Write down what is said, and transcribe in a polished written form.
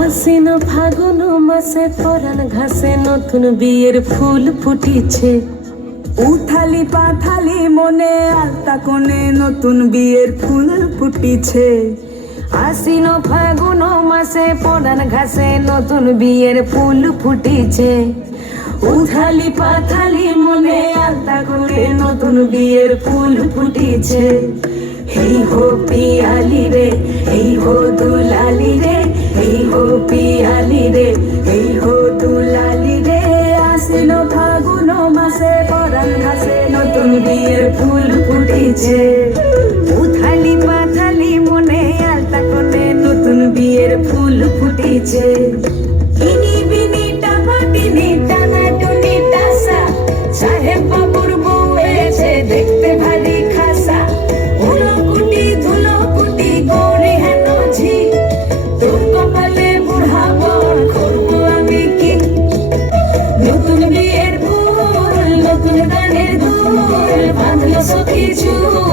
আশ্বিন ফাগুন মাসে পরাণ ঘাসে নতুন বিয়ের ফুল ফুটিছে। উথালি পাথালি মনে আলতা কোণে নতুন বিয়ের ফুল ফুটিছে। আশ্বিন ফাগুন মাসে পরাণ ঘাসে নতুন বিয়ের ফুল ফুটিছে। উথালি পাথালি মনে আলতা কোণে নতুন বিয়ের ফুল ফুটিছে। হেই হো পিয়ালি রে, হেই হো দুলালি রে, হেই হো পিয়ালি রে, হেই হো দুলালি রে। আশ্বিন ফাগুন মাসে পরাণ ঘাসে নতুন বিয়ের ফুল ফুটিছে। উথালি পাথালি মনে আলতা কোণে নতুন বিয়ের ফুল ফুটিছে। ইনি বিনি টাপাটিনি টানা টুনি টাসা, সাহেব বাবুর বউ এসে দেখতে ভারী খাসা। উলকুটি ধুলকুটি গৌরী হেন ঝি, তোর কপালে বুড়া বর করবো আমি কি। নতুন বিয়ের ফুল নতুন গানের দুল বাঁধলো সখী চুল।